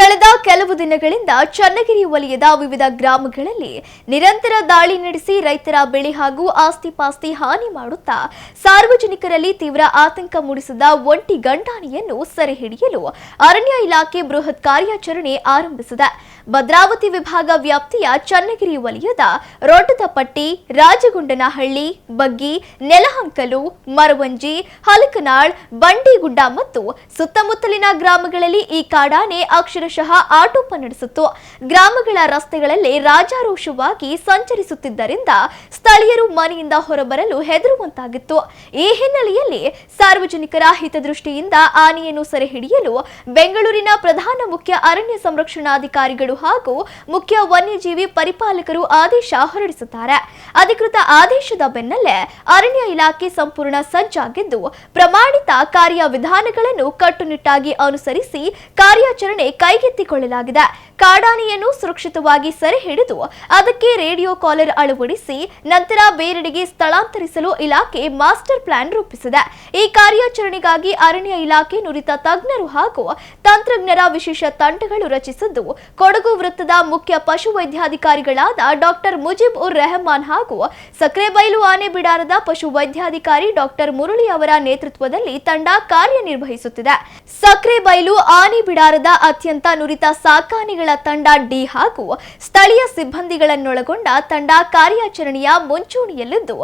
ಕಳೆದ ಕೆಲವು ದಿನಗಳಿಂದ ಚನ್ನಗಿರಿ ವಲಯದ ವಿವಿಧ ಗ್ರಾಮಗಳಲ್ಲಿ ನಿರಂತರ ದಾಳಿ ನಡೆಸಿ ರೈತರ ಬೆಳೆ ಹಾಗೂ ಆಸ್ತಿ-ಪಾಸ್ತಿ ಹಾನಿ ಮಾಡುತ್ತಾ ಸಾರ್ವಜನಿಕರಲ್ಲಿ ತೀವ್ರ ಆತಂಕ ಮೂಡಿಸಿದ ಒಂಟಿ ಗಂಡಾನೆಯನ್ನು ಸೆರೆ ಹಿಡಿಯಲು ಅರಣ್ಯ ಇಲಾಖೆ ಬೃಹತ್ ಕಾರ್ಯಾಚರಣೆ ಆರಂಭಿಸಿದೆ. ಭದ್ರಾವತಿ ವಿಭಾಗ ವ್ಯಾಪ್ತಿಯ ಚನ್ನಗಿರಿ ವಲಯದ ರೋಟದಪಟ್ಟಿ, ರಾಜಗೊಂಡನಹಳ್ಳಿ, ಬಗ್ಗಿ, ನೆಲಹಂಕಲು, ಮರವಂಜಿ, ಹಲಕನಾಳ್, ಬಂಡಿಗುಡ್ಡ ಮತ್ತು ಸುತ್ತಮುತ್ತಲಿನ ಗ್ರಾಮಗಳಲ್ಲಿ ಈ ಕಾಡಾನೆ ಅಕ್ಷರಶಃ ಆಟೋಪ ನಡೆಸಿತ್ತು. ಗ್ರಾಮಗಳ ರಸ್ತೆಗಳಲ್ಲಿ ರಾಜಾರೋಷವಾಗಿ ಸಂಚರಿಸುತ್ತಿದ್ದರಿಂದ ಸ್ಥಳೀಯರು ಮನೆಯಿಂದ ಹೊರಬರಲು ಹೆದರುವಂತಾಗಿತ್ತು. ಈ ಹಿನ್ನೆಲೆಯಲ್ಲಿ ಸಾರ್ವಜನಿಕರ ಹಿತದೃಷ್ಟಿಯಿಂದ ಆನೆಯನ್ನು ಸೆರೆ ಹಿಡಿಯಲು ಬೆಂಗಳೂರಿನ ಪ್ರಧಾನ ಮುಖ್ಯ ಅರಣ್ಯ ಸಂರಕ್ಷಣಾಧಿಕಾರಿಗಳು ಹಾಗೂ ಮುಖ್ಯ ವನ್ಯಜೀವಿ ಪರಿಪಾಲಕರು ಆದೇಶ ಹೊರಡಿಸಿದ್ದಾರೆ. ಅಧಿಕೃತ ಆದೇಶದ ಬೆನ್ನಲ್ಲೇ ಅರಣ್ಯ ಇಲಾಖೆ ಸಂಪೂರ್ಣ ಸಜ್ಜಾಗಿದ್ದು ಪ್ರಮಾಣಿತ ಕಾರ್ಯವಿಧಾನಗಳನ್ನು ಕಟ್ಟುನಿಟ್ಟಾಗಿ ಅನುಸರಿಸಿ ಕಾರ್ಯಾಚರಣೆ ಕೈಗೆತ್ತಿಕೊಳ್ಳಲಾಗಿದೆ. ಕಾಡಾನೆಯನ್ನು ಸುರಕ್ಷಿತವಾಗಿ ಸೆರೆ ಹಿಡಿದು ಅದಕ್ಕೆ ರೇಡಿಯೋ ಕಾಲರ್ ಅಳವಡಿಸಿ ನಂತರ ಬೇರೆಡೆಗೆ ಸ್ಥಳಾಂತರಿಸಲು ಇಲಾಖೆ ಮಾಸ್ಟರ್ ಪ್ಲಾನ್ ರೂಪಿಸಿದೆ. ಈ ಕಾರ್ಯಾಚರಣೆಗಾಗಿ ಅರಣ್ಯ ಇಲಾಖೆ ನುರಿತ ತಜ್ಞರು ಹಾಗೂ ತಂತ್ರಜ್ಞರ ವಿಶೇಷ ತಂಡಗಳು ರಚಿಸಿದ್ದು ಕೊಡಗು ವೃತ್ತದ ಮುಖ್ಯ ಪಶುವೈದ್ಯಾಧಿಕಾರಿಗಳಾದ ಡಾಕ್ಟರ್ ಮುಜಿಬ್ ಉರ್ ರೆಹಮಾನ್ ಹಾಗೂ ಸಕ್ರೆಬೈಲು ಆನೆ ಬಿಡಾರದ ಪಶುವೈದ್ಯಾಧಿಕಾರಿ ಡಾಕ್ಟರ್ ಮುರಳಿ ಅವರ ನೇತೃತ್ವದಲ್ಲಿ ತಂಡ ಕಾರ್ಯನಿರ್ವಹಿಸುತ್ತಿದೆ. ಸಕ್ರೆಬೈಲು ಆನೆ ಬಿಡಾರದ ಅತ್ಯಂತ ನುರಿತ ಸಾಕಾನೆಗಳ ತಂಡ ಡಿ ಹಾಗೂ ಸ್ಥಳೀಯ ಸಿಬ್ಬಂದಿಗಳನ್ನೊಳಗೊಂಡ ತಂಡ ಕಾರ್ಯಾಚರಣೆಯ ಮುಂಚೂಣಿಯಲ್ಲಿದ್ದು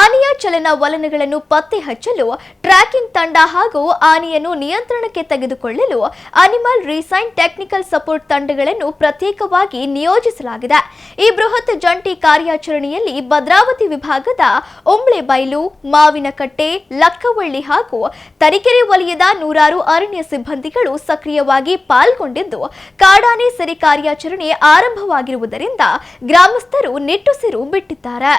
ಆನೆಯ ಚಲನವಲನಗಳನ್ನು ಪತ್ತೆ ಹಚ್ಚಲು ಟ್ರ್ಯಾಕಿಂಗ್ ತಂಡ ಹಾಗೂ ಆನೆಯನ್ನು ನಿಯಂತ್ರಣಕ್ಕೆ ತೆಗೆದುಕೊಳ್ಳಲು ಅನಿಮಲ್ ರಿಸೈನ್ ಟೆಕ್ನಿಕಲ್ ಸಪೋರ್ಟ್ ತಂಡಗಳನ್ನು ಪ್ರತ್ಯೇಕವಾಗಿ ನಿಯೋಜಿಸಲಾಗಿದೆ. ಈ ಬೃಹತ್ ಜಂಟಿ ಕಾರ್ಯಾಚರಣೆಯಲ್ಲಿ ಭದ್ರಾವತಿ ವಿಭಾಗದ ಉಂಬ್ಳೆಬೈಲು, ಮಾವಿನಕಟ್ಟೆ, ಲಕ್ಕವಳ್ಳಿ ಹಾಗೂ ತರೀಕೆರೆ ವಲಯದ ನೂರಾರು ಅರಣ್ಯ ಸಿಬ್ಬಂದಿಗಳು ಸಕ್ರಿಯವಾಗಿ ಪಾಲ್ಗೊಂಡಿದ್ದು ಕಾಡಾನೆ ಸೆರೆ ಕಾರ್ಯಾಚರಣೆ ಆರಂಭವಾಗಿರುವುದರಿಂದ ಗ್ರಾಮಸ್ಥರು ನಿಟ್ಟುಸಿರು ಬಿಟ್ಟಿದ್ದಾರೆ.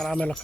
ಆರಾಮೇಲೆ